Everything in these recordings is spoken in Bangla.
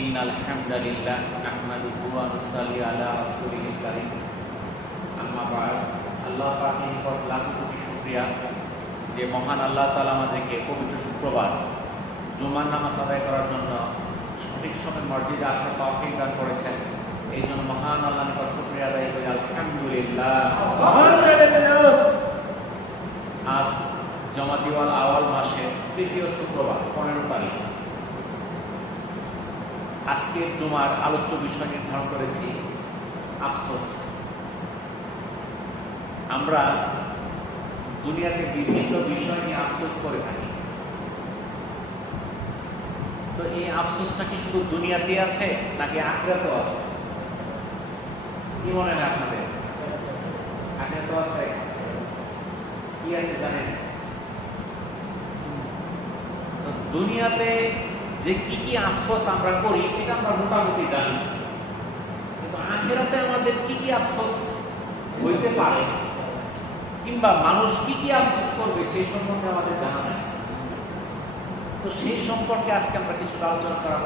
ইন্নাল হামদালিল্লাহ নাহমাদুহু ওয়া নুসাল্লি আলা রাসূলিল কারীম আম্মা বা'দ। আল্লাহ পাকের নিকট লাখ কোটি শুকরিয়া যে মহান আল্লাহ তাআলা আমাদেরকে পবিত্র শুক্রবার জুমার নামাজ আদায় করার জন্য সঠিক সময় মসজিদে আসার তৌফিক দান করেছেন। এই জন্য মহান আল্লাহর নিকট শুকরিয়া আদায় করি আলহামদুলিল্লাহ। আজ জমাদিওয়াল আওয়াল মাসের তৃতীয় শুক্রবার 15 তারিখ। আজকের জুমার আলোচ্য বিষয় নির্ধারণ করেছি আফসোস। আমরা দুনিয়াতে বিভিন্ন বিষয় নিয়ে আফসোস করে থাকি, তো এই আফসোসটা কি শুধু দুনিয়াতে আছে নাকি আখিরাতেও আছে? কি মনে হয় আপনাদের? আখিরাতেও আছে? কি আছে জানেন? দুনিয়াতে যে কি কি আফসোস আমরা করি এটা আমরা মোটামুটি জানি, কিন্তু আখিরাতে আমাদের কি কি আফসোস হইতে পারে কিংবা মানুষ কি কি আফসোস করবে সেই সম্পর্কে আমাদের জানা নাই। তো সেই সম্পর্কে আজকে আমরা কিছুটা আলোচনা করার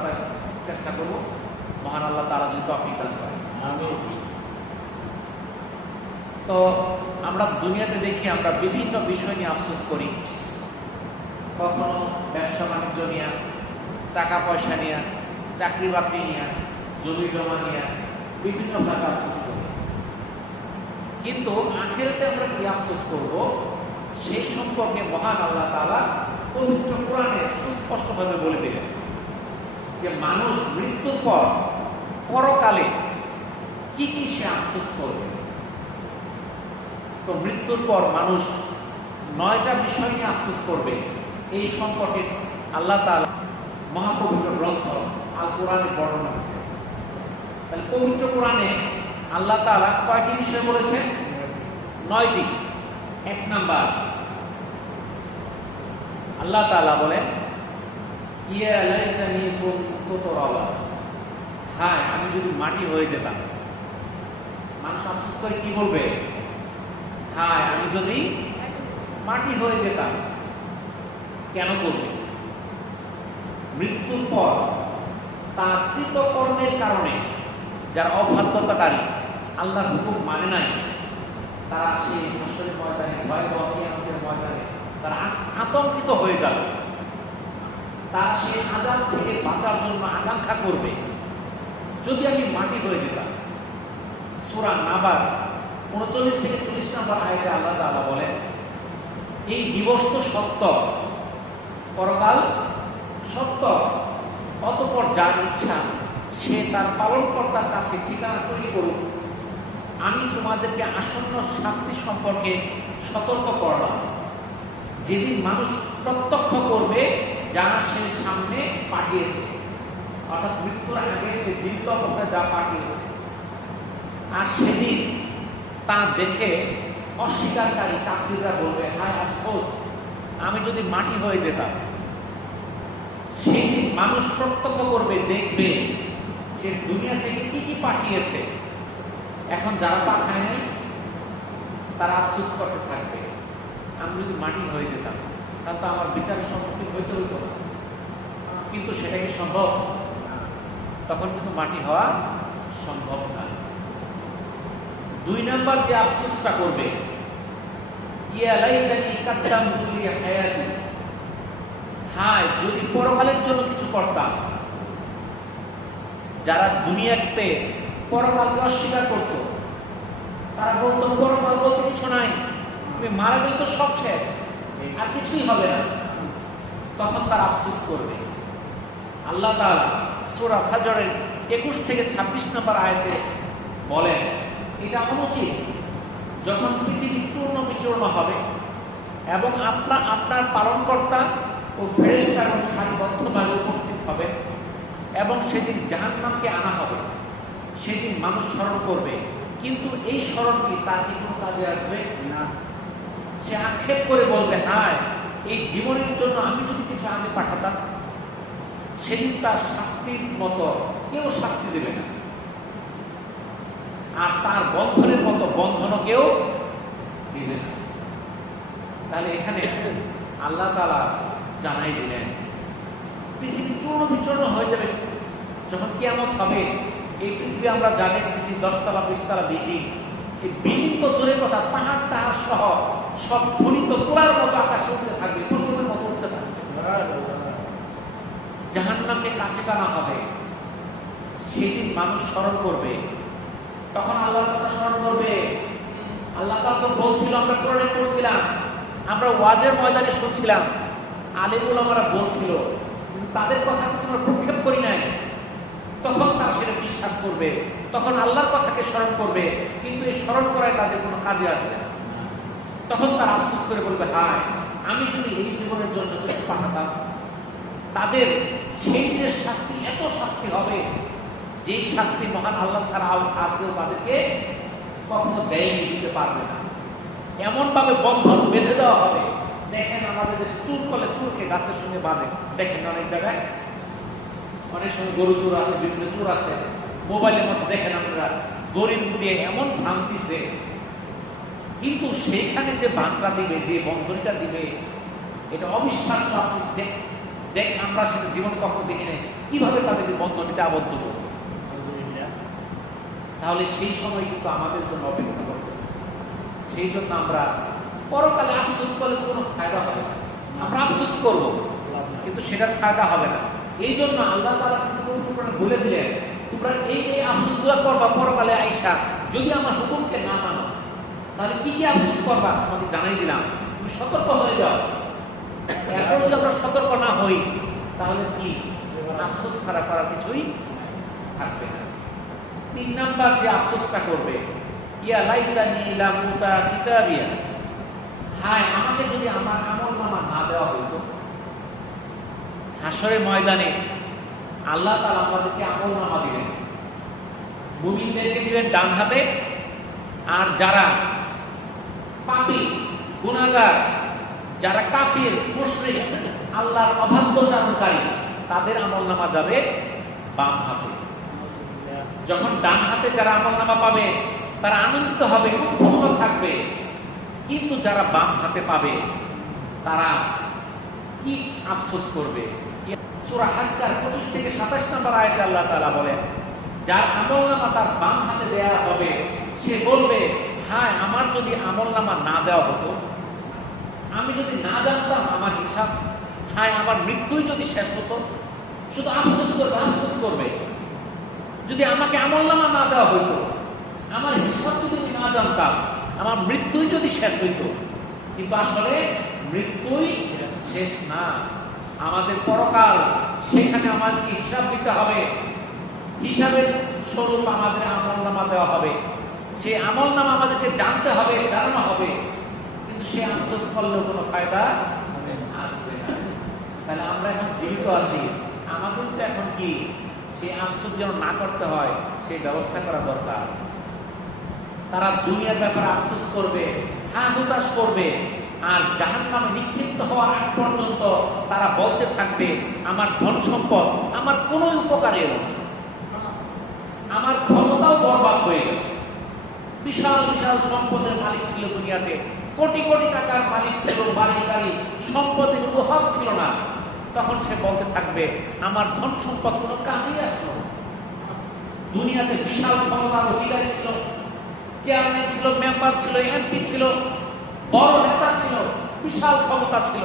চেষ্টা করব, মহান আল্লাহ তাআলা যদি তৌফিক দান করেন। তো আমরা দুনিয়াতে দেখি আমরা বিভিন্ন বিষয় নিয়ে আফসোস করি, কখনো ব্যবসা বাণিজ্য নিয়ে, টাকা পয়সা নিয়ে, চাকরি বাকরি নিয়ে, জমি জমা নিয়ে বিভিন্ন ভাবে আফসোস করি। কিন্তু আখিরাতে আমরা কি আফসোস করব সেই সম্পর্কে মহান আল্লাহ তাআলা পবিত্র কোরআনে সুস্পষ্টভাবে বলে দিলেন যে মানুষ মৃত্যুর পর পরকালে কি কি সে আফসোস করবে। তো মৃত্যুর পর মানুষ 9টা বিষয় নিয়ে আফসোস করবে, এই সম্পর্কে আল্লাহ তাআলা মহাপবিত্র গ্রন্থ আল কোরআনে বর্ণনা করেছেন। তাহলে পবিত্র কোরআনে আল্লাহ তাআলা কয়টি বিষয় বলেছেন? 9টি। 1 নাম্বার, আল্লাহ তাআলা বলেন ইয়া লাইতানি কুনতু তুরাবা, হায় আমি যদি মাটি হয়ে যেতাম। মানুষ আফসোস করে কি বলবে? হায় আমি যদি মাটি হয়ে যেতাম। কেন করবে? মৃত্যুর পর তার কৃতকর্মের কারণে যারা অবাধ্যতাকারী, আল্লাহর হুকুম মানে নাই, তারা সেই হাসরের ময়দানে, ভয়াবহ কিয়ামতের ময়দানে তারা আতঙ্কিত হয়ে যাবে। তারা সেই আযাব থেকে বাঁচার জন্য আকাঙ্ক্ষা করবে যদি আমি মাটি হয়ে যেতাম। সূরা নাবার 39 থেকে 40 নম্বর আয়াতে আল্লাহ তাআলা বলেন এই দিবস তো সত্য, পরকাল সত্য, অতঃপর যার ইচ্ছা সে তার পালনকর্তার কাছে ঠিকানা তৈরি করুক। আমি তোমাদেরকে আসন্ন শাস্তি সম্পর্কে সতর্ক করলাম, যেদিন মানুষ প্রত্যক্ষ করবে যারা সে সামনে পাঠিয়েছে, অর্থাৎ মৃত্যুর আগে সে জীবিত অবস্থায় যা পাঠিয়েছে। আর সেদিন তা দেখে অস্বীকারী কাফিররা বলবে হায় আফসোস, আমি যদি মাটি হয়ে যেতাম। সেই দিন মানুষ প্রত্যক্ষ করবে, দেখবে সে দুনিয়া থেকে কি কি পাঠিয়েছে। এখন যারা পাঠায় নাই তারা আফসোস করতে থাকবে, আমি যদি মাটি হয়ে যেতাম তাহলে তো আমার বিচার সম্মুখীন হইতে হইতো না। কিন্তু সেটা কি সম্ভব? তখন কিন্তু মাটি হওয়া সম্ভব না। 2 নাম্বার যে আফসোসটা করবে ইয়া লাইতানি কাদ্দামতু লি হায়াতি, হায় যদি পরকালের জন্য কিছু করতাম। যারা দুনিয়াতে পরকালকে অস্বীকার করত, তারা বলতো পরকাল বলতে কিছু নাই, তুমি মারা গেলে তো সব শেষ, আর কিছুই হবে না। তখন তারা আফসোস করবে। আল্লাহ তাআলা সূরা ফাজরের 21 থেকে 26 নম্বর আয়াতে বলেন এটা অনুচিত যখন পৃথিবী চূর্ণ বিচূর্ণ হবে এবং আপনার পালনকর্তা ও ফেরেশতাগণ সারিবদ্ধভাবে উপস্থিত হবে এবং সেদিন জাহান্নামকে আনা হবে। সেদিন মানুষ স্মরণ করবে, কিন্তু এই স্মরণ কি তার কি কোনো কাজে আসবে না। সে আক্ষেপ করে বলবে হায় এই জীবনের জন্য আমি যদি কিছু আগে পাঠাতাম। সেদিন তার শাস্তির মতো কেউ শাস্তি দেবে না, আর তার বন্ধনের মতো বন্ধনও কেউ দিবে না। তাহলে এখানে আল্লাহ তাআলা জানাই দিলেন পৃথিবী চূর্ণ বিচূর্ণ হয়ে যাবে, যখন কিয়ামত হবে, এই পৃথিবী আমরা যা দেখতেছি 10 তলা 20 তলা বিল্ডিং, এই বিল্ডিং তো দূরের কথা, পাহাড় টাহাড় সহ সব ধ্বনিত তোলার মতো আকাশে উঠতে থাকবে, পশুদের মতো উঠতে থাকবে। জাহান্নামকে কাছে টানা হবে। সেই দিন মানুষ স্মরণ করবে, তখন আল্লাহর কথা স্মরণ করবে। আল্লাহ তাআলা তো বলছিল, আমরা কোরআনে পড়ছিলাম, আমরা ওয়াজের ময়দানে শুনছিলাম, আলেম ওলামারা বলছিল, কিন্তু তাদের কথা কিন্তু আমরা প্রক্ষেপ করি নাই। তখন তারা সেটা বিশ্বাস করবে, তখন আল্লাহর কথাকে স্মরণ করবে, কিন্তু এই স্মরণ করায় তাদের কোনো কাজে আসবে না। তখন তারা আফসোস করে বলবে, হায়, আমি যদি এই জীবনের জন্য কিছু পাঠাতাম। তাদের সেই দিনের শাস্তি এত শাস্তি হবে, যেই শাস্তি মহান আল্লাহ ছাড়া আর কেউ তাদেরকে কখনো দেয়নি, দিতে পারবে না। এমনভাবে বন্ধন বেঁধে দেওয়া হবে। দেখেন আমাদের দেশে চুর করলে চুরকে গাছের সঙ্গে বাঁধে, দেখেন অনেক জায়গায়, অনেক সময় গরু চোর আসে, বিভিন্ন চোর আসে, মোবাইলের মধ্যে দেখেন আপনারা দড়ির দিয়ে এমন ভাঙতিছে, কিন্তু সেইখানে যে বাঁধটা দিবে, যে বন্ধনটা দিবে, এটা অবিশ্বাস্য। আপনি দেখ, আমরা সেটা জীবন কখনো দেখি নাই, কিভাবে তাদেরকে বন্ধনীতে আবদ্ধ করবো। তাহলে সেই সময় কিন্তু আমাদের জন্য অপেক্ষা করতেছে। সেই জন্য আমরা পরকালে আফসোস করলে তো কোনো ফায়দা হবে না। আমরা আফসোস করব, কিন্তু সেটার ফায়দা হবে না। এই জন্য আল্লাহ তাআলা কিন্তু বলে দিলেন, তোমরা এই আফসোসগুলো করবা পরকালে আইসা, যদি আমার হুকুমকে না মানো, তাহলে কি কি আফসোস করবা আমাকে জানাই দিলাম, তুমি সতর্ক হয়ে যাও। এখন যদি আমরা সতর্ক না হই, তাহলে কি আফসোস ছাড়া করার কিছুই থাকবে না। 3 নাম্বার যে আফসোসটা করবে, ইয়া লাইতানি লাম উতা কিতাবিয়া, হায়, আমাকে যদি আমার আমলনামা না দেওয়া হইতো। হাসরের ময়দানে আল্লাহ তাআলা আমাদেরকে আমলনামা দিবেন, মুমিনদেরকে দিবেন ডান হাতে, আর যারা পাপী গুনাহগার, যারা কাফির মুশরিক আল্লাহর অবাধ্যচারণকারী, তাদের আমলনামা যাবে বাম হাতে। যখন ডান হাতে যারা আমলনামা পাবে, তারা আনন্দিত হবে, উৎফুল্ল থাকবে। কিন্তু যারা বাম হাতে পাবে, তারা কি আফসোস করবে। সূরা হাক্কার 25 থেকে 27 নম্বর আয়াতে আল্লাহ তাআলা বলেন, যার আমলনামা তার বাম হাতে দেয়া হবে, সে বলবে, হায়, আমার যদি আমলনামা না দেওয়া হতো, আমি যদি না জানতাম আমার হিসাব, হায়, আমার মৃত্যুই যদি শেষ হতো। শুধু আফসোস করবে, আফসোস করবে, যদি আমাকে আমলনামা না দেওয়া হইতো, আমার হিসাব যদি আমি না জানতাম, আমার মৃত্যুই যদি শেষ হইতো। কিন্তু আসলে মৃত্যুই শেষ না, আমাদের পরকাল, সেখানে আমাদেরকে হিসাব দিতে হবে। হিসাবের স্বরূপ আমাদের আমলনামা দেওয়া হবে, সেই আমলনামা আমাদেরকে জানতে হবে, জানানো হবে। কিন্তু সে আফসোস করলেও কোনো ফায়দা আসবে না। তাহলে আমরা এখন জীবিত আছি, আমাদের তো এখন কি সেই আফসোস যেন না করতে হয়, সেই ব্যবস্থা করা দরকার। তারা দুনিয়ার ব্যাপারে আফসোস করবে, হুতাশ করবে, আর জাহান্নামে নিক্ষিপ্ত হওয়ার আগ পর্যন্ত তারা বলতে থাকবে, আমার ধন সম্পদ আমার কোনো উপকারে এলো না, আমার ক্ষমতাও বরবাদ হয়ে গেল। বিশাল বিশাল সম্পদের মালিক ছিল দুনিয়াতে, কোটি কোটি টাকার মালিক ছিল, বাড়ি গাড়ি সম্পদের অভাব ছিল না। তখন সে বলতে থাকবে, আমার ধন সম্পদ কোনো কাজেই আসলো না। দুনিয়াতে বিশাল ক্ষমতার অধিকারী ছিল, চেয়ারম্যান ছিল, মেম্বার ছিল, এমপি ছিল, বড় নেতা ছিল, বিশাল ক্ষমতা ছিল।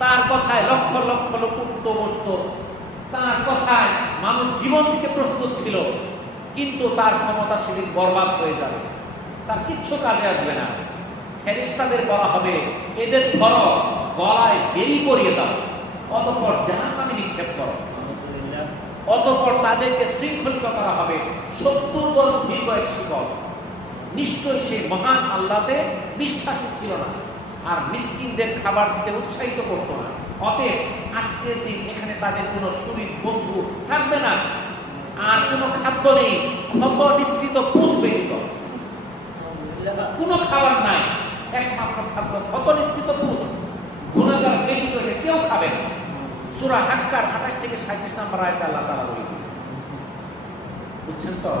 তার কথায় লক্ষ লক্ষ লোক উঠত বসত, তার কথায় মানুষ জীবন দিতে প্রস্তুত ছিল। কিন্তু তার ক্ষমতা সেদিন বরবাদ হয়ে যাবে, তার কিচ্ছু কাজে আসবে না। ফেরেশতাদের বলা হবে, এদের ধরো, গলায় বেড়ি পরিয়ে দাও, অতঃপর জাহান্নামে নিক্ষেপ করো। অতঃপর তাদেরকে শৃঙ্খলিত করা হবে 70 বছর দীর্ঘ এক শিকল। নিশ্চয়ই সেই মহান আল্লাহতে বিশ্বাসী ছিল না, আর মিসকিনদের খাবার দিতে উৎসাহিত করতো না। অতএব আজকের দিন এখানে তাদের কোনো শরীর বন্ধু থাকবে না, আর কোনো খাদ্য নেই, ক্ষত নিশ্চিত পুঁজ বেরিত, কোনো খাবার নাই, একমাত্র খাদ্য ক্ষত নিশ্চিত পুঁজ। গুনাহগার ব্যতীত কেউ খাবে না। সূরা হাক্কার 28 থেকে 37 নম্বর আয়াতে আল্লাহ তাআলা বলেন, বুঝছেন তো?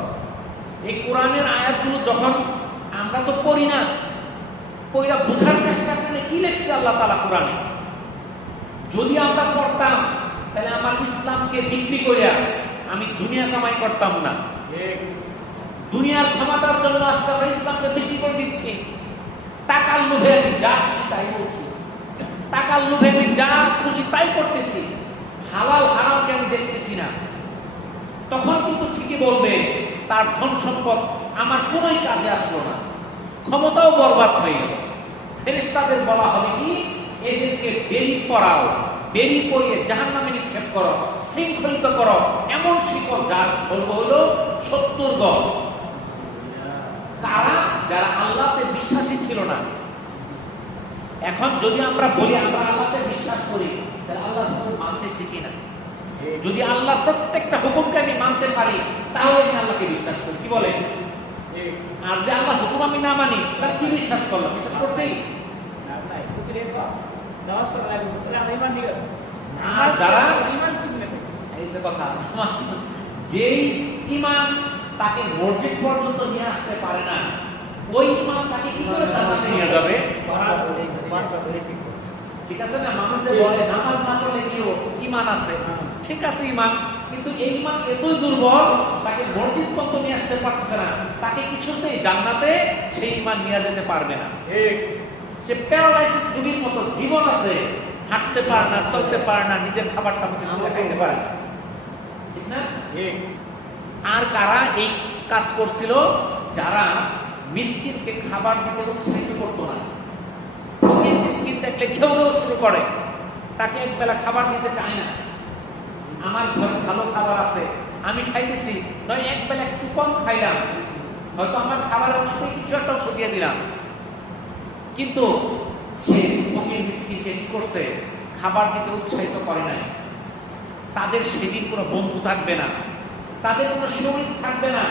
এই কোরআনের আয়াতগুলো যখন আমরা তো পড়ি না, পড়া বোঝার চেষ্টা করলে কি লিখছে আল্লাহ তাআলা কোরআনে, যদি আমরা পড়তাম, তাহলে আমার ইসলামকে বিক্রি করিয়া আমি দুনিয়া কামাই করতাম না। দুনিয়ার ক্ষমতার জন্য আজকে আমরা ইসলামকে বিক্রি করে দিচ্ছি। টাকার লোভে আমি যা খুশি তাই বলছি, টাকার লোভে আমি যা খুশি তাই করতেছি, হালাল হারামকে আমি দেখতেছি না। তখন কিন্তু ঠিকই বলবে তার ধন সম্পদ আমার কোনোই কাজে আসলো না, ক্ষমতাও বরবাদ হয়ে গেল। ফেরেশতাদের বলা হবে কি, এদেরকে বেরি পরাও, বেরি পরিয়ে জাহান্নামে নিক্ষেপ করো, শৃঙ্খলিত করো, এমন শিকল যার বলবো হলো 70 গজ। কারা? যারা আল্লাহতে বিশ্বাসী ছিল না। এখন যদি আমরা বলি আমরা আল্লাহতে বিশ্বাস করি, তাহলে আল্লাহর হুকুম মানতেছি কিনা? যদি আল্লাহর প্রত্যেকটা হুকুমকে আমি মানতে পারি, তাহলে আমি আল্লাহকে বিশ্বাস করি। কি বলেন? আর যে আল্লাহ হুকুম আমি না মানি, তাহলে কি বিশ্বাস করলাম? বিশ্বাস করতেই যারা এই যে কথা, যেই ঈমান তাকে মসজিদ পর্যন্ত নিয়ে আসতে পারে না, ওই ঈমান তাকে কি করে জান্নাতে নিয়ে যাবে? ঠিক আছে না? মানুষ যে বলে নামাজ না পড়লে কি ঈমান আছে, ঠিক আছে ঈমান, কিন্তু এই ঈমান এতই দুর্বল তাকে মসজিদ পর্যন্ত নিয়ে আসতে পারতেছে না, তাকে কিছুতেই জান্নাতে সেই ঈমান নিয়ে যেতে পারবে না। সে প্যারালাইসিস রোগীর মতো জীবন আছে, হাঁটতে পারে না, চলতে পারে না, নিজের খাবারটা মুখে তুলে খাইতে পারে, ঠিক না? আর কারা এই কাজ করছিল? যারা মিসকিনকে খাবার দিতে উৎসাহিত করতো না। মিসকিন দেখলে ঘেউ ঘেউ শুরু করে, তাকে একবেলা খাবার দিতে চায় না। আমার ঘরে ভালো খাবার আছে, আমি খাইতেছি, নয় একবেলা একটু কম খাইলাম, হয়তো আমার খাবারের অংশ থেকে কিছু একটা অংশ দিয়ে দিলাম, কিন্তু সে ফকির মিসকিনকে কি করছে? খাবার দিতে উৎসাহিত করে নাই। তাদের সেদিন কোনো বন্ধু থাকবে না, তাদের কোনো শরীর থাকবে না,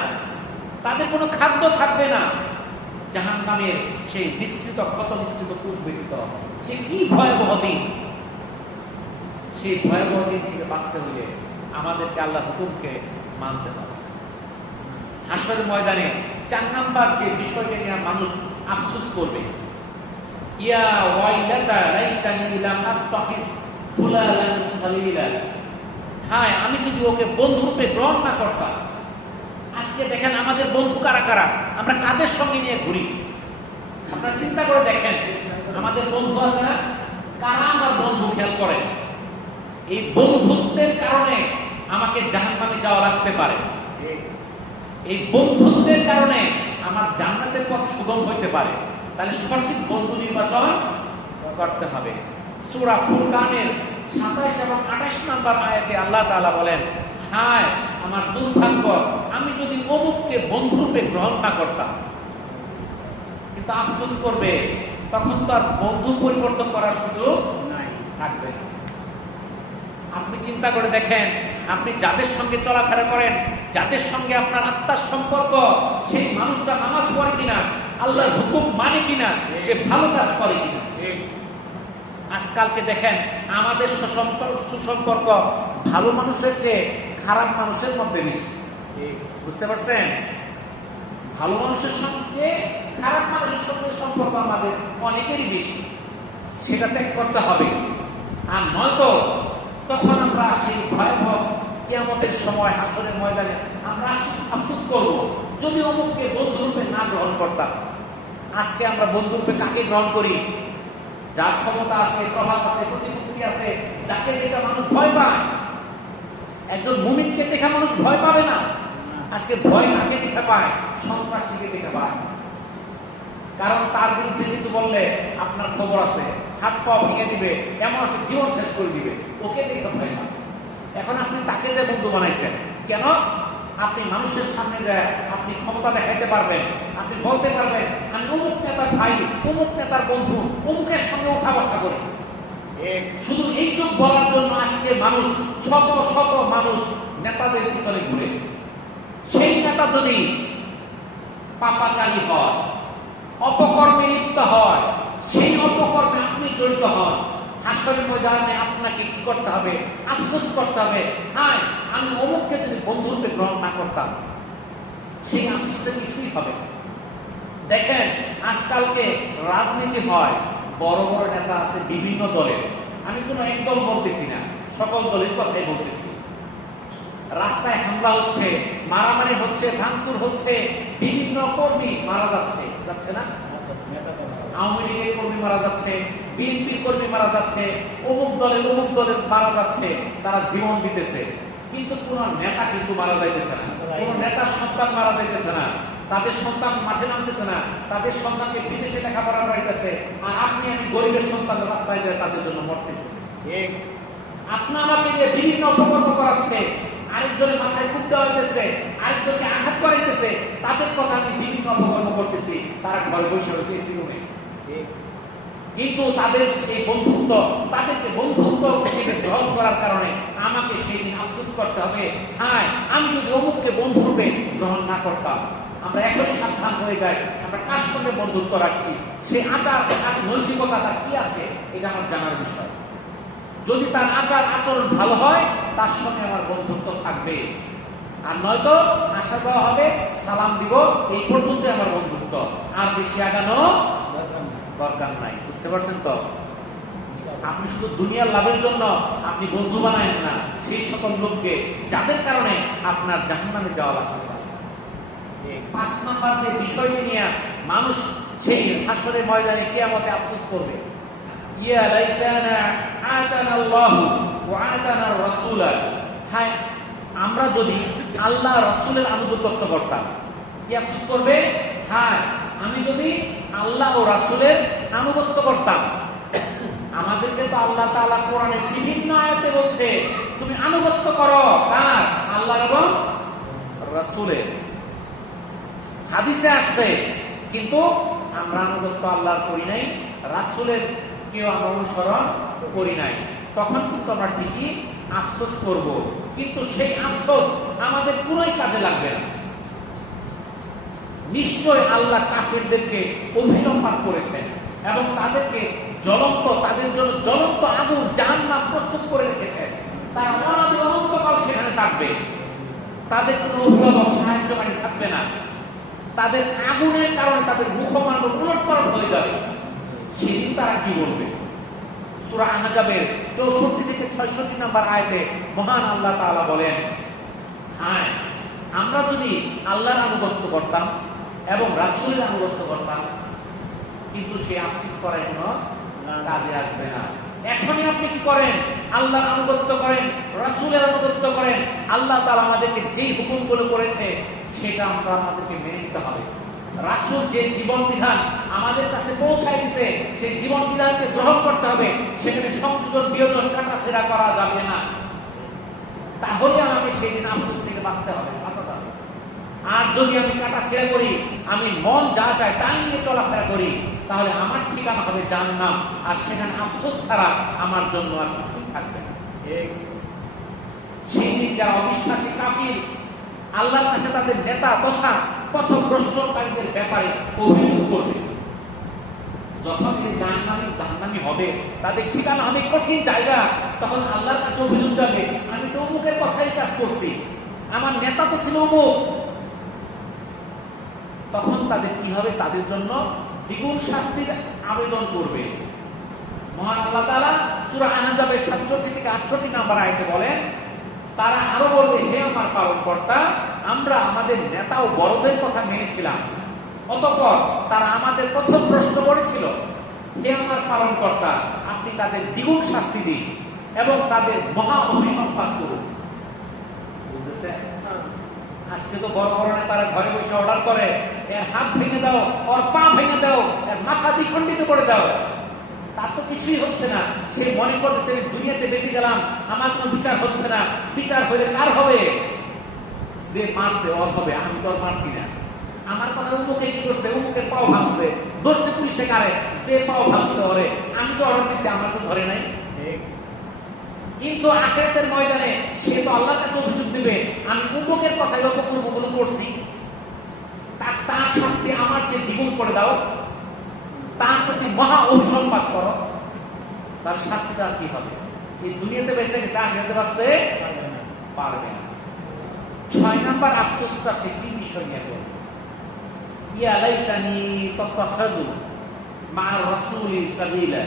তাদের কোনো খাদ্য থাকবে না। জাহান্নামের সেই মিশ্রিত ক্ষত মিশ্রিত পুষ্পিত সে কি ভয়াবহ দিন! সেই ভয়াবহ দিন থেকে বাঁচতে হলে আমাদেরকে আল্লাহ হুকুমকে মানতে হবে। হাসরের ময়দানে 4 নাম্বার যে বিষয়টা নিয়ে মানুষ আফসোস করবে, ইয়া ওয়াইলাতা লাইতানি লাম আত্তাখিজ ফুলালান খালিলা, হায় আমি যদি ওকে বন্ধুরূপে গ্রহণ না করতাম। আজকে দেখেন আমাদের বন্ধু কারা কারা, আমরা কাদের সঙ্গে নিয়ে ঘুরি? আপনারা চিন্তা করে দেখেন, আমাদের বন্ধু আছে না? কারা আমার বন্ধু? খেয়াল করেন, এই বন্ধুত্বের কারণে আমাকে জাহান্নামে যাওয়া লাগতে পারে, এই বন্ধুত্বের কারণে আমার জান্নাতের পথ সুগম হইতে পারে। তাহলে সঠিক বন্ধু নির্বাচন করতে হবে। সূরা ফুরকানের 27 এবং 28 নম্বর আয়াতে আল্লাহ তাআলা বলেন, হায় আমার দুর্ভাগ্য, আমি যদি অমুককে বন্ধুরূপে গ্রহণ না করতাম। কিন্তু আফসোস করবে, তখন তো আর বন্ধু পরিবর্তন করার সুযোগ থাকবে না। আপনি চিন্তা করে দেখেন, আপনি যাদের সঙ্গে চলাফেরা করেন, যাদের সঙ্গে আপনার আত্মার সম্পর্ক, সেই মানুষটা নামাজ পড়ে কিনা, আল্লাহর হুকুম মানে কিনা, সে ভালো কাজ করে কিনা। আজকালকে দেখেন আমাদের সুসম্পর্ক ভালো মানুষের চেয়ে খারাপ মানুষের মধ্যে বেশি। বুঝতে পারছেন? ভালো মানুষের সঙ্গে খারাপ মানুষের সঙ্গে সম্পর্ক আমাদের অনেকেরই বেশি। সেটা ত্যাগ করতে হবে। আর নয়তো তখন আমরা সেই ভয়াবহ কিয়ামতের সময় হাসরের ময়দানে আমরা আফসোস করব, যদি অমুককে বন্ধুরূপে না গ্রহণ করতাম। আজকে আমরা বন্ধুরূপে কাকে গ্রহণ করি? যার ক্ষমতা আছে, প্রভাব আছে, প্রতিপত্তি আছে, যাকে দেখে মানুষ ভয় পায়। একজন মুমিনকে দেখে মানুষ ভয় পাবে না। আজকে ভয় কাকে দেখে পায়? সন্ত্রাসীকে দেখে পায়। কারণ তার বিরুদ্ধে কিছু বললে আপনার খবর আছে, হাত পা ভেঙে দিবে, এমন আছে জীবন শেষ করে দিবে, ওকে দেখে ভয় না। এখন আপনি তাকে যে বন্ধু বানাইছেন কেন? আপনি মানুষের সামনে যায় আপনি ক্ষমতা দেখাইতে পারবেন, আপনি বলতে পারবেন আমি অমুক নেতার ভাই, অমুক নেতার বন্ধু, অমুকের সঙ্গে উঠা বসা করি। শুধু এইটুক বলার জন্য আজকে মানুষ, শত শত মানুষ নেতাদের পিছনে ঘুরে। সেই নেতা যদি পাপাচারী হয়, অপকর্মে লিপ্ত হয়, সেই অপকর্মে আপনি জড়িত হন, হাসরের ময়দানে আপনাকে কি করতে হবে? আফসোস করতে হবে, হায় আমি অমুককে যদি বন্ধুরূপে গ্রহণ না করতাম। সেই আফসোসের কিছুই হবে। দেখেন আজকালকে রাজনীতি হয়, বড় বড় নেতা আছে বিভিন্ন দলের, আমি কোনো এক দল বলতেছি না, সকল দলের কথাই বলতেছি। রাস্তায় হামলা হচ্ছে, মারামারি হচ্ছে, ভাঙচুর হচ্ছে, বিভিন্ন কর্মী মারা যাচ্ছে না? আওয়ামী লীগের কর্মী মারা যাচ্ছে, বিএনপির কর্মী মারা যাচ্ছে, অমুক দলের মারা যাচ্ছে, তারা জীবন দিতেছে, কিন্তু কোন নেতা কিন্তু মারা যাইতেছে না, কোন নেতার সন্তান মারা যাইতেছে না, তাদের সন্তান মাঠে নামতেছে না, তাদের সন্তানকে বিদেশে লেখাপড়া করাইতেছে, আর আপনি আমি গরিবের সন্তান রাস্তায় যায় তাদের জন্য মরতেছে। আপনি আমাকে দিয়ে বিভিন্ন প্রকল্প করাচ্ছে, আরেকজনের মাথায় খুব দেওয়া হইতেছে, আরেকজনকে আঘাত করাইতেছে, তাদের কথা আমি বিভিন্ন প্রকল্প করতেছি, তারা ঘরে বসে রয়েছে এসি রুমে। কিন্তু তাদের সেই বন্ধুত্ব, তাদেরকে বন্ধুত্ব গ্রহণ করার কারণে আমাকে সেই দিন আফসোস করতে হবে, হ্যাঁ আমি যদি অমুককে বন্ধু রূপে গ্রহণ না করতাম। আমরা এখনই সাবধান হয়ে যাই, আমরা কার সঙ্গে বন্ধুত্ব রাখছি, সে আচার নৈতিকতা কি আছে, এটা আমার জানার বিষয়। যদি তার আচার আচরণ ভালো হয়, তার সঙ্গে আমার বন্ধুত্ব থাকবে, আর নয়তো আসা যাওয়া হবে, সালাম দিব, এই পর্যন্ত আমার বন্ধুত্ব, আর বেশি আগানো দরকার নাই। বুঝতে পারছেন তো? আপনি শুধু দুনিয়ার লাভের জন্য আপনি বন্ধু বানায়েন না সেই সকল লোককে যাদের কারণে আপনার জাহান্নামে যাওয়া লাগবে। 5 নাম্বার যে বিষয়টি নিয়ে মানুষ সেই হাসরের ময়দানে কিয়ামতে আফসোস করবে, ইয়া লাইতানা আতানা আল্লাহু ওয়া আতানা রাসূলা, হায় আমরা যদি আল্লাহ রাসূলের আনুগত্য করতাম। কি আফসোস করবে? হ্যাঁ আমি যদি আল্লাহ ও রাসূলের আনুগত্য করতাম। আমাদেরকে তো আল্লাহ তাআলা কোরআনের বিভিন্ন আয়াতে বলছে তুমি আনুগত্য করো কার? আল্লাহর এবং রাসূলের। হাদিসে আসছে, কিন্তু আমরা আনুগত্য আল্লাহর করি নাই, রাসূলের কেউ আমরা অনুসরণ করি নাই। তখন কিন্তু আমরা ঠিকই আফসোস করব, কিন্তু সেই আফসোস আমাদের কোনোই কাজে লাগবে না। নিশ্চয় আল্লাহ কাফিরদেরকে অভিসম্পাত করেছেন এবং তাদেরকে তাদের জন্য জ্বলন্ত আগুন জাহান্নাম প্রস্তুত করে রেখেছেন। তারা অনাদি অনন্তকাল সেখানে থাকবে, তাদের কোনো অভিভাবক সাহায্যকারী থাকবে না, তাদের আগুনের কারণে তাদের মুখমণ্ডল উলটপালট হয়ে যাবে। সেদিন তারা কি বলবে? সূরা আহজাবের 64 থেকে 66 নম্বর আয়াতে মহান আল্লাহ তাআলা বলেন, হ্যাঁ আমরা যদি আল্লাহর আনুগত্য করতাম এবং রাসূলের আনুগত্য করতাম, কিন্তু সে আফসোস করার কোনো কাজে আসবে না। এখনই আপনি কি করেন? আল্লাহর আনুগত্য করেন, রাসূলের আনুগত্য করেন। আল্লাহ তাআলা আমাদেরকে যেই হুকুমগুলো করেছে সেটা আমাদেরকে মেনে নিতে হবে। রাসূল যে জীবন বিধান আমাদের কাছে পৌঁছায় দিয়েছে সেই জীবন বিধানকে গ্রহণ করতে হবে, সেখানে সংযোজন বিয়োজন কাটাছেঁড়া করা যাবে না। তাহলে আমাকে সেই দিন আফসোস থেকে বাঁচতে হবে, বাঁচা যাবে। আর যদি আমি কাটাছেঁড়া করি, আমি মন যা চায় তাই নিয়ে চলাফেরা করি, তাহলে আমার ঠিকানা হবে জাহান্নাম, আর সেখানে আফসোস ছাড়া আমার জন্য আর কিছুই থাকবে না। সেই দিন যারা অবিশ্বাসী কাফির আল্লাহর কাছে তাদের নেতা তথা পথভ্রষ্টকারীদের ব্যাপারে অভিযোগ করবে। যখন জাহান্নামী হবে, তাদের ঠিকানা হবে কঠিন জায়গা, তখন আল্লাহর কাছে অভিযোগ যাবে, আমি তো অমুকের কথাই কাজ করছি, আমার নেতা তো ছিল অমুক। তখন তাদের কি হবে? তাদের জন্য দ্বিগুণ শাস্তির আবেদন করবে। মহান আল্লাহ তাআলা সূরা আহজাবের 67 থেকে 68 নম্বর আয়াতে বলেন, তারা আরো বলবে, হে আমার পালনকর্তা, আমরা আমাদের নেতা ও বড়দের কথা মেনেছিলাম, অতঃপর তারা আমাদের পথভ্রষ্ট করেছিল। হে আমার পালনকর্তা, আপনি তাদের দ্বিগুণ শাস্তি দিন এবং তাদের মহা অভিসম্পাত করুন। বুঝতেছে? আজকে তো বড় বড় নেতারা ঘরে বসে অর্ডার করে, এর হাত ভেঙে দাও, ওর পা ভেঙে দাও, এর মাথা দ্বিখণ্ডিত করে দাও। তার তো কিছুই হচ্ছে না। সে মনে করতেছে দুনিয়াতে বেঁচে গেলাম, আমার কোনো বিচার হচ্ছে না। বিচার হলে কার হবে? যে মারছে ওর হবে, আমি তো আর মারছি না। আমার কথা উমুকে কি করছে, উমুকের পাও ভাঙছে, দোষে পুলিশে কারে, যে পাও ভাঙছে ওরে, আমি তো অর্ডার দিচ্ছি, আমার তো ধরে নাই। কিন্তু আখিরাতের ময়দানে সে তো আল্লাহর কাছে অভিযোগ দিবে, আমি উমুকের কথাই অপকর্মগুলো করছি, তার শাস্তি আমার যে দ্বিগুণ করে দাও, তার প্রতি মহা অভিসম্পাত করো। তার শাস্তিটা আর কি হবে? এই দুনিয়াতে বেঁচে গেছে, আখিরাতে বাঁচতে পারবে না। 6 নাম্বার আফসোসটা সে কি বিষয় নিয়ে বলে, ইয়া লাইতানি তাত্তাখাযু মা রাসূলি সাবিলা,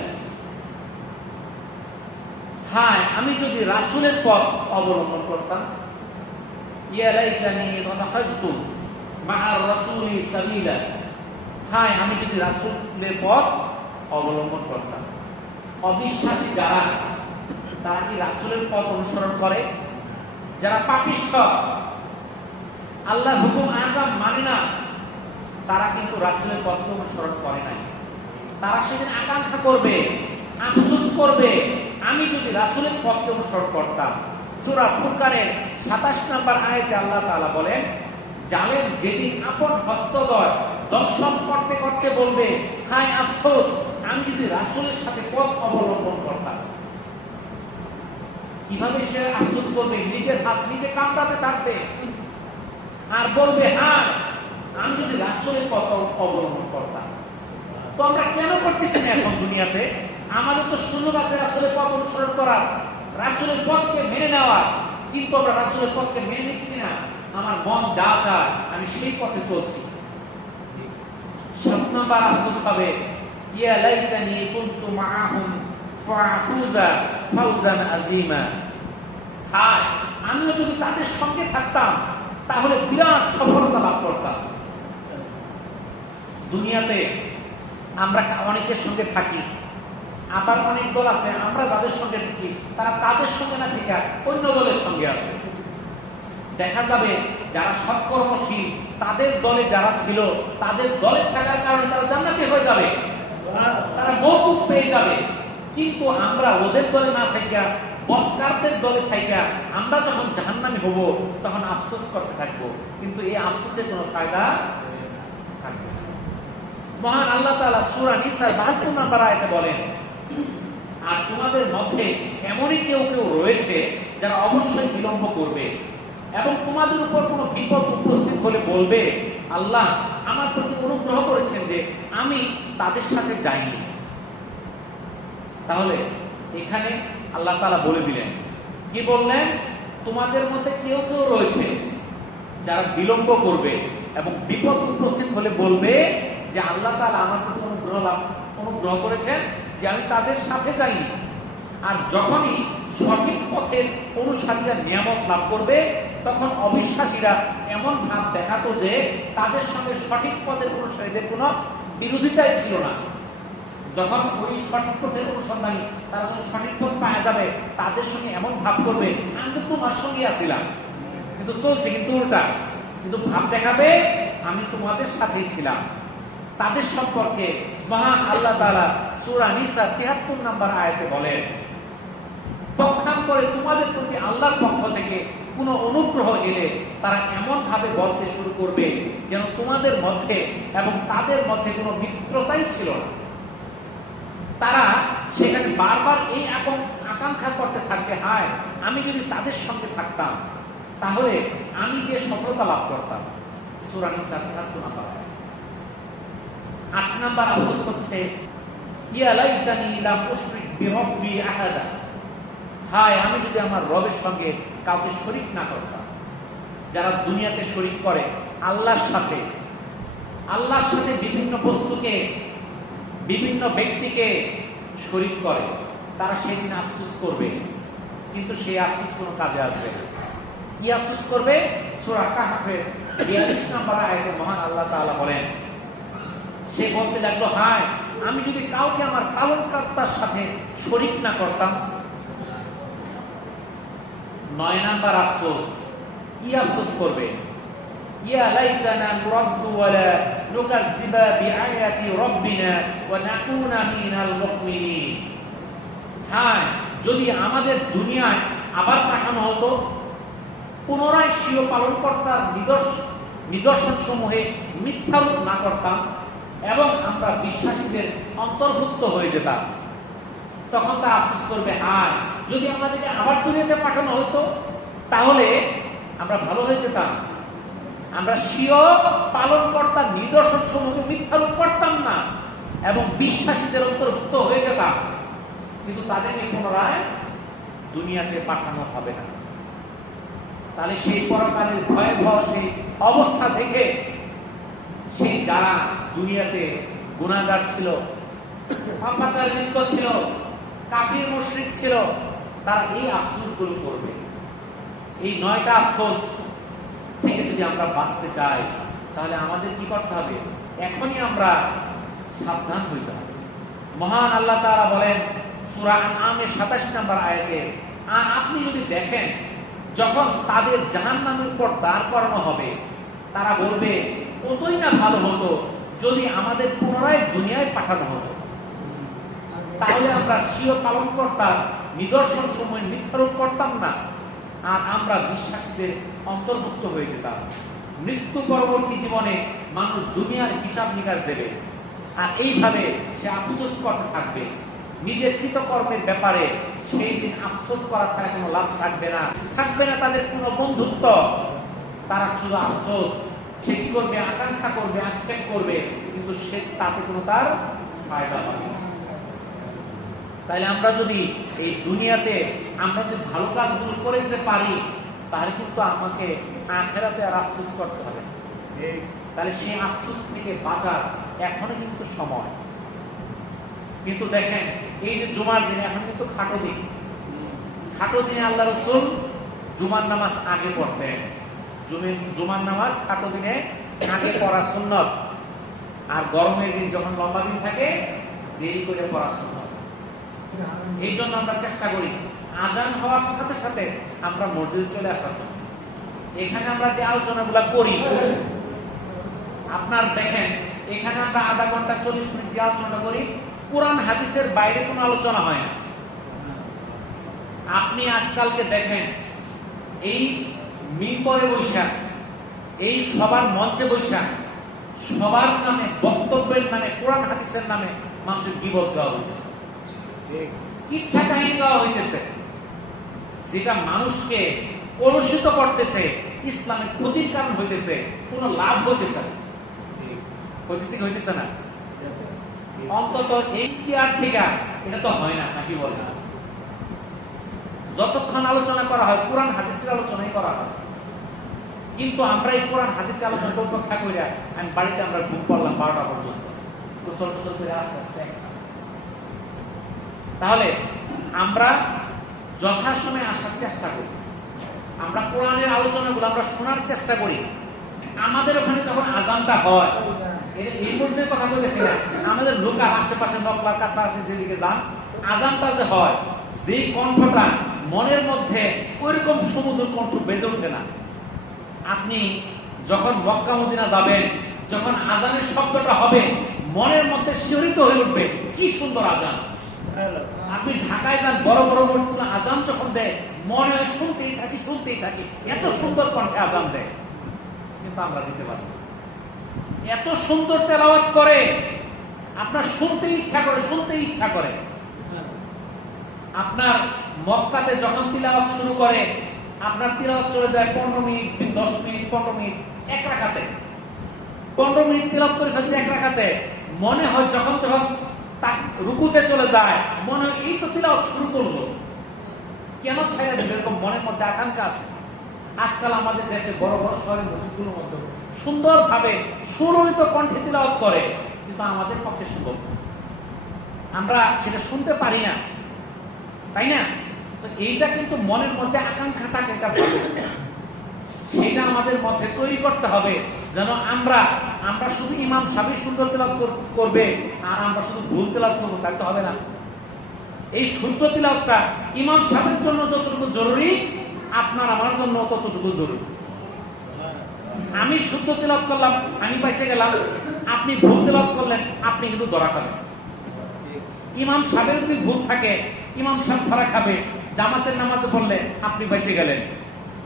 হায় আমি যদি রাসূলের পথ অবলম্বন করতাম। ইয়া লাইতানি তাখাযতু মা'আর রাসূলি সাবিলা, হায় আমি যদি রাসূলের পথ অবলম্বন করতাম। অবিশ্বাসী যারা, তারা কি রাসূলের পথ অনুসরণ করে? যারা পাপিষ্ঠ, আল্লাহর হুকুম আহকাম মানে না, তারা কিন্তু রাসূলের পথ অনুসরণ করে নাই। তারা সেদিন আকাঙ্ক্ষা করবে, আফসোস করবে, আমি যদি রাসূলের পথ অনুসরণ করতাম। সূরা ফুরকানের 27 নম্বর আয়াতে আল্লাহ তাআলা বলেন, জালেম যেদিন আপন হস্তদ্বয় দংশন করতে করতে বলবে, হায় আফসোস, আমি যদি রাসূলের সাথে পথ অবলম্বন করতাম। কিভাবে সে আফসোস করবে? নিজের হাত নিজে কামড়াতে থাকবে আর বলবে, হ্যাঁ আমি যদি রাসূলের পথ অবলম্বন করতাম। তো আমরা কেন করতেছি না এখন দুনিয়াতে? আমাদের তো সুযোগ আছে রাসূলের পথ অনুসরণ করার, রাসূলের পথকে মেনে নেওয়ার, কিন্তু আমরা রাসূলের পথকে মেনে নিচ্ছি না। আমার মন যা চায় আমি সেই পথে চলছি। 7 নম্বর আফসোস হবে, ইয়া লাইতানি কুনতু মাআহুম ফাআফুযা ফাওজান আযীমা, হায় আমিও যদি তাদের সঙ্গে থাকতাম তাহলে বিরাট সফলতা লাভ করতাম। দুনিয়াতে আমরা অনেকের সঙ্গে থাকি, আবার অনেক দল আছে আমরা যাদের সঙ্গে থাকি তারা তাদের সঙ্গে না থেকে অন্য দলের সঙ্গে আছে। দেখা যাবে যারা সৎকর্মশীল তাদের দলে যারা ছিল, তাদের দলে থাকার কারণে তারা জান্নাতি হয়ে যাবে, তারা মওকুফ পেয়ে যাবে। কিন্তু আমরা ওদের দলে না থাইকা, বদকারদের দলে থাইকা আমরা যখন জাহান্নামী হব তখন আফসোস করতে থাকবো, কিন্তু এই আফসোসের কোনো ফায়দা থাকবে না। মহান আল্লাহ তাআলা সূরা নিসার 72 নম্বর আয়াতে বলেন, আর তোমাদের মধ্যে এমনই কেউ কেউ রয়েছে যারা অবশ্যই বিলম্ব করবে এবং তোমাদের উপর কোনো বিপদ উপস্থিত হলে বলবে, আল্লাহ আমার প্রতি অনুগ্রহ করেছেন যে আমি তাদের সাথে যাইনি। তাহলে এখানে আল্লাহ তাআলা বলে দিলেন, কি বললেন? তোমাদের মধ্যে কেউ কেউ রয়েছে যারা বিলম্ব করবে এবং বিপদ উপস্থিত হলে বলবে যে আল্লাহ তাআলা আমার প্রতি অনুগ্রহ করেছেন যে আমি তাদের সাথে যাইনি। আর যখনই সঠিক পথের অনুসারীরা নিয়ামত লাভ করবে তখন অবিশ্বাসীরা এমন ভাব দেখাতো যে তাদের সঙ্গে সঠিক পথের অনুসারীদের কোনো বিরোধিতাই ছিল না। যখন ওই সঠিক পথের অনুসন্ধানী তারা যখন সঠিক পথ পাওয়া যাবে তাদের সঙ্গে এমন ভাব করবে, আমি তো তোমার সঙ্গে আছিলাম, কিন্তু চলছে কিন্তু উল্টা, কিন্তু ভাব দেখাবে আমি তোমাদের সাথেই ছিলাম। তাদের সম্পর্কে মহান আল্লাহ তাআলা সূরা নিসা 73 নম্বর আয়াতে বলেন, পক্ষান্তরে তোমাদের প্রতি আল্লাহর পক্ষ থেকে কোনো অনুগ্রহ এলে তারা এমন ভাবে বলতে শুরু করবে যেন তোমাদের মধ্যে এবং তাদের মধ্যে কোনো মিত্রতাই ছিল না। তারা সেখানে বারবার এই আকাঙ্ক্ষা করতে থাকবে, হায় আমি যদি তাদের সঙ্গে থাকতাম তাহলে আমি যে সফলতা লাভ করতাম। সূরা নিসা 73 নম্বর আয়াত। 8 নম্বর আফসোস হচ্ছে, ইয়া লাইতানি লাম উশরিক বিরব্বি আহাদা, হায় আমি যদি আমার রবের সঙ্গে কাউকে শরীক না করতাম। যারা দুনিয়াতে শরীক করে আল্লাহর সাথে বিভিন্ন বস্তুকে, বিভিন্ন ব্যক্তিকে শরীক করে, তারা সেদিন আফসোস করবে, কিন্তু সেই আফসোস কোনো কাজে আসবে না। কি আফসোস করবে? সূরা কাহফের 42 নম্বর আয়াতে মহান আল্লাহ তাআলা বলেন, সে বলতে লাগলো, হায় আমি যদি কাউকে আমার পালনকর্তার সাথে শরীক না করতাম। 9 নাম্বার আফসোস, কি আফসোস করবে? ইয়া লাইতানা নুরাদ্দু ওয়ালা নুকাযযিবা বিআয়াতি রাব্বিনা ওয়া নাকুনা মিনাল মুমিনিন, হায় যদি আমাদের দুনিয়ায় আবার পাঠানো হতো, পুনরায় স্বীয় পালনকর্তার নিদর্শন সমূহে মিথ্যারোপ না করতাম এবং আমরা বিশ্বাসীদের অন্তর্ভুক্ত হয়ে যেতাম। তখন তা আফসোস করবে, হায় যদি আমাদেরকে আবার দুনিয়াতে পাঠানো হতো তাহলে আমরা ভালো হয়ে যেতাম, আমরা স্বীয় পালনকর্তার নিদর্শন সমূহকে মিথ্যারোপ করতাম না এবং বিশ্বাসীদের অন্তর্ভুক্ত হয়ে যেতাম। কিন্তু তাদেরকে পুনরায় দুনিয়াতে পাঠানো হবে না। তাহলে সেই পরকালের ভয়াবহ সেই অবস্থা দেখে সেই যারা দুনিয়াতে গুনাহগার ছিল, পাপাচার লিপ্ত ছিল, কাফির মুশরিক ছিল, তারা এই আফসোসগুলো করবে। এই 9টা আফসোস যদি আমরা বাঁচতে চাই তাহলে আমাদের কি করতে হবে? এখনই আমরা সাবধান হইতে হবে। মহান আল্লাহ তাআলা বলেন সূরা আনআমের 27 নম্বর আয়াতে, আর আপনি যদি দেখেন যখন তাদের জাহান্নামের উপর দাঁড় করানো হবে, তারা বলবে কতই না ভালো হতো যদি আমাদের পুনরায় দুনিয়ায় পাঠানো হতো, তাহলে আমরা স্বীয় পালন করতাম, নিদর্শন সময় নির্ধারণ করতাম না, আর আমরা বিশ্বাসীদের অন্তর্ভুক্ত হয়ে যেতাম। মৃত্যু পরবর্তী জীবনে মানুষ দুনিয়ার হিসাব নিকাশ দেবে, আর এইভাবে সে আফসোস করতে থাকবে নিজের কৃতকর্মের ব্যাপারে। সেই দিন আফসোস করা ছাড়া কোনো লাভ থাকবে না, থাকবে না তাদের কোনো বন্ধুত্ব। তারা শুধু আফসোস, সে কি করবে? আকাঙ্ক্ষা করবে, আক্ষেপ করবে, কিন্তু সে তাতে কোনো তার ফায়দা হবে না। তাইলে আমরা যদি এই দুনিয়াতে আমরা যদি ভালো কাজগুলো করে দিতে পারি, তাহলে কিন্তু আমাকে আখিরাতে আর আফসোস করতে হবে। তাহলে সেই আফসোস থেকে বাঁচার এখনো কিন্তু সময়। কিন্তু দেখেন এই যে জুমার দিনে, এখন কিন্তু খাটো দিন, খাটো দিনে আল্লাহ রাসূল জুমার নামাজ আগে পড়তেন। জুমার নামাজ খাটো দিনে আগে পড়া সুন্নত, আর গরমের দিন যখন লম্বা দিন থাকে দেরি করে পড়া সুন্নত। এই জন্য আমরা চেষ্টা করি আজান হওয়ার সাথে সাথে আমরা মসজিদে চলে আসার জন্য। এখানে আমরা যে আলোচনাগুলো করি, আপনার দেখেন এখানে আমরা আধা ঘন্টা 40 মিনিট যে আলোচনা করি, কোরআন হাদিসের বাইরে কোনো আলোচনা হয় না। আপনি আজকালকে দেখেন এই মিম্বরে বৈশা, এই সবার মঞ্চে বৈশা, সবার নামে, বক্তব্যের নামে, কোরআন হাদিসের নামে মানুষের গীবত দেওয়া হইতেছে, কিচ্ছা কাহিনী দেওয়া হইতেছে, যেটা মানুষকে কলুষিত করতেছে, ইসলামের ক্ষতির কারণ হইতেছে, কোনো লাভ হইতেছে না। হইতেছে না, অন্তত এইটি আর থেকে এটা তো হয় না, নাকি বলে? যতক্ষণ আলোচনা করা হয় কোরআন হাদিসের আলোচনাই করা হয়, কিন্তু আমরা এই কোরআন হাদিসের আলোচনা উপেক্ষা করে আমি বাড়িতে আমরা ঘুম পড়লাম 12টা পর্যন্ত, গোসল টোসল করে আস্তে আস্তে। তাহলে আমরা যথাসময়ে আসার চেষ্টা করি, আমরা কোরআনের আলোচনাগুলো আমরা শোনার চেষ্টা করি। আমাদের ওখানে যখন আজানটা হয়, এই মুহূর্তে কথা বলেছি না, আমাদের লোকাল আশেপাশে নকলার কাছাকাছি যেদিকে যান, আজানটা যে হয়, যে কণ্ঠটা মনের মধ্যে ওইরকম সমুদ্র কণ্ঠ বেজে ওঠে না। আপনি যখন মক্কা মদিনা যাবেন, যখন আজানের শব্দটা হবে, মনের মধ্যে শিহরিত হয়ে উঠবে, কি সুন্দর আজান। আপনি ঢাকায় যান, বড় বড় মসজিদে আজান যখন দেয়, মনে হয় শুনতেই থাকি, এত সুন্দর কণ্ঠে আজান দেয়, কিন্তু আমরা দিতে পারি না। এত সুন্দর তেলাওয়াত করে, আপনার শুনতে ইচ্ছা করে। আপনার মক্কাতে যখন তিলাওয়াত শুরু করে, আপনার তিলাওয়াত চলে যায় 15 মিনিট, 10 মিনিট, 15 মিনিট, এক রাকাতে 15 মিনিট তিলাওয়াত করে ফেলছে এক রাকাতে। মনে হয় যখন রুকুতে চলে যায়, মনে হয় এই তো তিলাওয়াত শুরু করলো, কেন ছায়া দিবে, এরকম মনের মধ্যে আকাঙ্ক্ষা আসে। আজকাল আমাদের দেশে বড় বড় শহরের মসজিদগুলোর মধ্যে সুন্দরভাবে সুললিত কণ্ঠে তিলাওয়াত করে, কিন্তু আমাদের পক্ষে সম্ভব না, আমরা সেটা শুনতে পারি না, তাই না? তো এইটা কিন্তু মনের মধ্যে আকাঙ্ক্ষা থাকে, এটা ভালো, সেটা আমাদের মধ্যে তৈরি করতে হবে, যেন আমরা শুধু ইমাম সাহেব সুন্দর তেলাওয়াত করবে আর আমরা শুধু ভুল তেলাওয়াত করবো, তাই তো হবে না। এই শুদ্ধ তেলাওয়াতটা ইমাম সাহেবের জন্য যতটুকু জরুরি, আপনার আমার জন্য ততটুকু জরুরি। আমি শুদ্ধ তেলাওয়াত করলাম, আমি বেঁচে গেলাম, আপনি ভুল তেলাওয়াত করলেন, আপনি কিন্তু ধরা খাবেন। ইমাম সাহেবের যদি ভুল থাকে, ইমাম সাহেব ধরা খাবে। জামাতের নামাজে পড়লে আপনি বেঁচে গেলেন,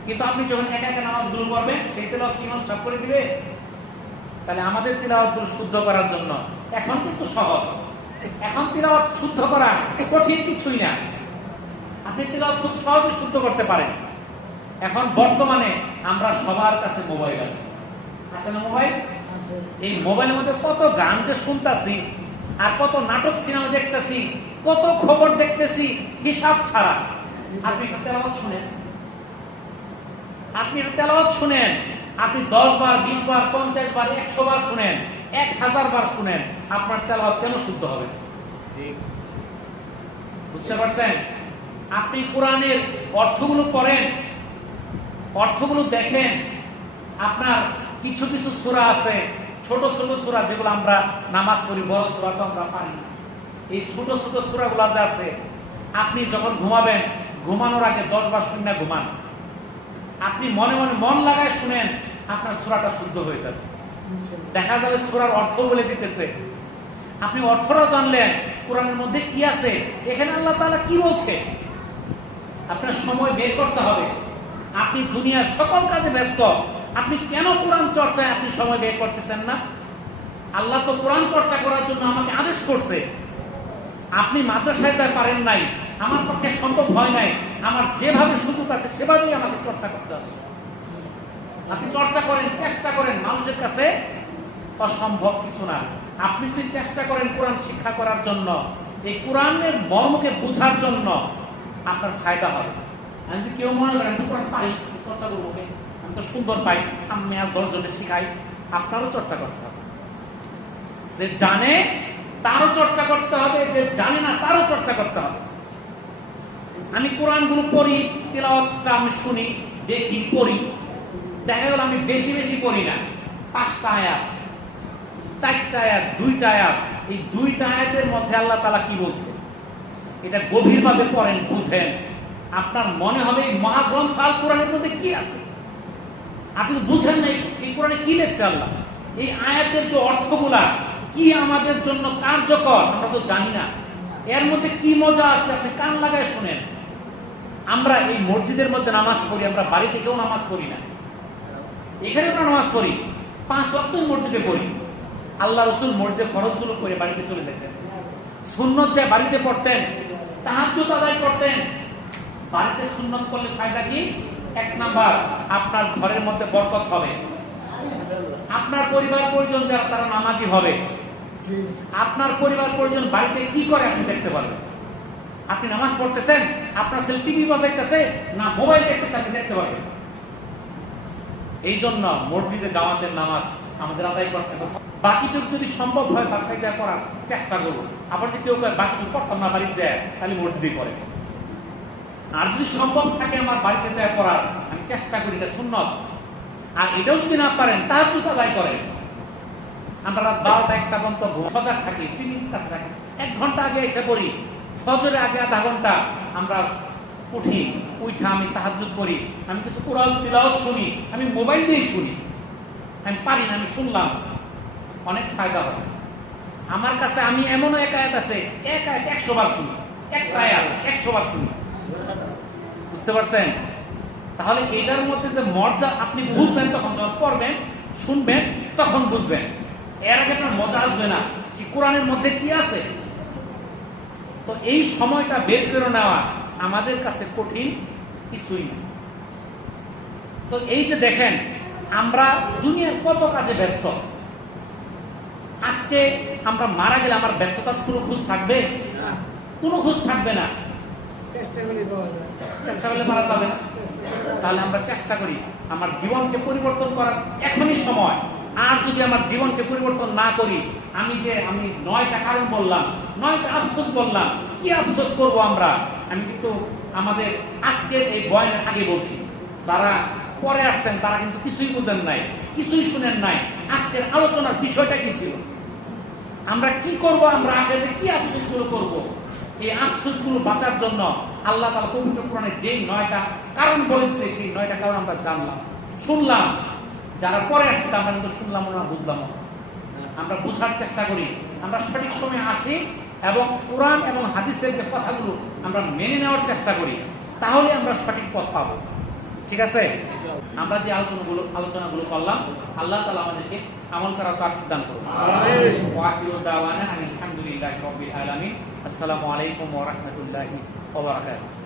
কিন্তু আপনি যখন একা একা নামাজগুলো পড়বেন, সেই তেলাওয়াত ইমাম সাহেব করে দিবে। তাহলে আমাদের তিলাওয়াতগুলো শুদ্ধ করার জন্য এখন কিন্তু সহজ, এখন তিলাওয়াত শুদ্ধ করা কঠিন কিছুই না, আপনি তিলাওয়াত খুব সহজে শুদ্ধ করতে পারেন। এখন বর্তমানে আমরা সবার কাছে মোবাইল আছে না? মোবাইল, এই মোবাইলের মধ্যে কত গান যে শুনতেছি, আর কত নাটক সিনেমা দেখতেছি, কত খবর দেখতেছি, হিসাব ছাড়া। আপনি তেলাওয়াত শুনেন, আপনি 10 বার, 20 বার, 50 বার, 100 বার শুনেন, 1000 বার শুনেন, আপনার তেলাওয়াত কেন শুদ্ধ হবে? বুঝতে পারছেন? আপনি কোরআনের অর্থগুলো পড়েন, অর্থগুলো দেখেন, আপনার কিছু কিছু সূরা আছে, ছোট ছোট সূরা, যেগুলো আমরা নামাজ পড়ি, বড় সূরা তো আমরা পারি না। এই ছোট ছোট সূরাগুলো যে আছে, আপনি যখন ঘুমাবেন, ঘুমানোর আগে 10 বার শূন্য ঘুমান। আপনি মনে মনে মন লাগায় শুনেন, আপনার সূরাটা শুদ্ধ হয়ে যাবে। দেখা যাবে সূরার অর্থ বলে দিতেছে, আপনি অর্থটা জানলেন কোরআনের মধ্যে কি আছে, এখানে আল্লাহ তাআলা কি বলছে। আপনার সময় বের করতে হবে। আপনি দুনিয়ার সকল কাজে ব্যস্ত, আপনি কেন কোরআন চর্চায় আপনি সময় বের করতেছেন না? আল্লাহ তো কোরআন চর্চা করার জন্য আমাকে আদেশ করছে। আপনি মাদ্রাসায় পারেন নাই, আমার পক্ষে সম্ভব হয় নাই, আমার যেভাবে সুযোগ আছে সেভাবেই আমাকে চর্চা করতে হবে। আপনি চর্চা করেন, চেষ্টা করেন, মানুষের কাছে অসম্ভব কিছু না। আপনি যদি চেষ্টা করেন কোরআন শিক্ষা করার জন্য, এই কোরআনের মর্মকে বোঝার জন্য, আপনার ফায়দা হবে। আমি যদি কেউ মনে করেন আমি কোরআন পাই, চর্চা করবো, আমি তো সুন্দর পাই, আমি আর 10 জনে শিখাই, আপনারও চর্চা করতে হবে। যে জানে তারও চর্চা করতে হবে, যে জানে না তারও চর্চা করতে হবে। আমি কোরআনগুলো পড়ি, তিলাওয়াতটা আমি শুনি, দেখি, পড়ি, দেখা গেল আমি বেশি বেশি পড়ি না, 5টা আয়াত, 4টা আয়াত, 2টা আয়াত, এই 2টা আয়াতের মধ্যে আল্লাহ তাআলা কি বলছে এটা গভীরভাবে পড়েন, বুঝেন, আপনার মনে হবে এই মহাগ্রন্থ আল কোরআনের মধ্যে কি আছে। আপনি বুঝেন না এই কোরআনে কি লেখছে আল্লাহ, এই আয়াতের যে অর্থগুলা কি আমাদের জন্য কার্যকর আমরা তো জানি না, এর মধ্যে কি মজা আছে আপনি কান লাগায় শুনেন। আমরা এই মসজিদের মধ্যে নামাজ পড়ি, আমরা বাড়ি থেকেও নামাজ পড়ি না, এখানে আমরা নামাজ পড়ি, 5 ওয়াক্ত মসজিদে পড়ি। আল্লাহ রাসূল মসজিদে ফরজগুলো করে বাড়িতে চলে যেতেন, সুন্নত যায় বাড়িতে পড়তেন, তাহাজ্জুদ আদায় করতেন। বাড়িতে সুন্নত করলে ফায়দা কি? 1 নাম্বার, আপনার ঘরের মধ্যে বরকত হবে, আপনার পরিবার পরিজন যারা তারা নামাজি হবে, আপনার পরিবার পরিজন বাড়িতে কি করে আপনি দেখতে পারবেন। আপনি নামাজ পড়তেছেন, আপনার ছেলে টিভি বাজাইতেছে না মোবাইল দেখতেছে, আপনি দেখতে পারবেন। এই জন্য মসজিদে জামাতের নামাজ আমাদের আদায় করতে হবে। বাকিটুকু যদি সম্ভব হয় বাসায় যায় পড়ার চেষ্টা করবো। আবার যদি কেউ বাকিটুকু পড়তাম না বাড়িতে যায়, তাহলে মসজিদে পড়ে। আর যদি সম্ভব থাকে আমার বাড়িতে যায় পড়ার, আমি চেষ্টা করি, এটা সুন্নত। আর এটাও যদি না পারেন তাহাজ্জুদ আদায় করেন। আমরা রাত 12টা 1টা পর্যন্ত সজাগ থাকি, টিভির কাছে থাকি, 1 ঘন্টা আগে এসে পড়ি, ফজরের আগে আধা ঘন্টা আমরা উঠি, উঠা আমি তাহাজ্জুদ করি, আমি কিছু কোরআন তিলাওয়াত শুনি, আমি মোবাইল দিয়েই শুনি, আমি পারি না, আমি শুনলাম, অনেক ফায়দা হবে আমার কাছে। আমি এমনও এক আয়াত আছে, এক আয়াত 100 বার শুনি, একটা আয়াত 100 বার শুনি, বুঝতে পারছেন? তাহলে এটার মধ্যে যে মজা আপনি বুঝবেন, তখন যখন পড়বেন শুনবেন তখন বুঝবেন, এর আগে আপনার মজা আসবে না যে কোরআনের মধ্যে কি আছে। তো এই সময়টা বের করে নেওয়া আমাদের কাছে কঠিন কিছুই না। তো এই যে দেখেন, আমরা দুনিয়ার কত কাজে ব্যস্ত, আজকে আমরা মারা গেলে আমার ব্যস্ততার কোনো খোঁজ থাকবে? কোনো খোঁজ থাকবে না। চেষ্টা করলে মারা যাবে না। তাহলে আমরা চেষ্টা করি আমার জীবনকে পরিবর্তন করার এখনই সময়। আর যদি আমার জীবনকে পরিবর্তন না করি, আমি 9টা কারণ বললাম, 9টা আফসোস বললাম, কি আফসোস করবো আমরা? আমি কিন্তু আমাদের আজকের এই বয়ানের আগে বলছি, যারা পরে আসছেন তারা কিন্তু কিছুই বুঝেন নাই, কিছুই শুনেন নাই আজকের আলোচনার বিষয়টা কি ছিল, আমরা কি করব, আমরা আগে কি আফসোস গুলো করবো। এই আফসোস গুলো বাঁচার জন্য আল্লাহ তাআলা পবিত্র কোরআনে যে 9টা কারণ বলেছে, সেই 9টা কারণ আমরা জানলাম, শুনলাম। যারা পরে আসছে আমরা কিন্তু শুনলাম না, বুঝলাম। আমরা বুঝার চেষ্টা করি, আমরা সঠিক সময়ে আসি এবং কোরআন এবং হাদিসের যে কথাগুলো আমরা মেনে নেওয়ার চেষ্টা করি, তাহলে আমরা সঠিক পথ পাবো। ঠিক আছে? আমরা যে আলোচনাগুলো করলাম, আল্লাহ তাআলা আমাদেরকে আমল করার তৌফিক দান করুন। আমিন। ওয়া আখিরু দাওয়ানা আলহামদুলিল্লাহি রাব্বিল আলামিন। আসসালামু আলাইকুম ওয়া রাহমাতুল্লাহি ওয়া বারাকাতুহু।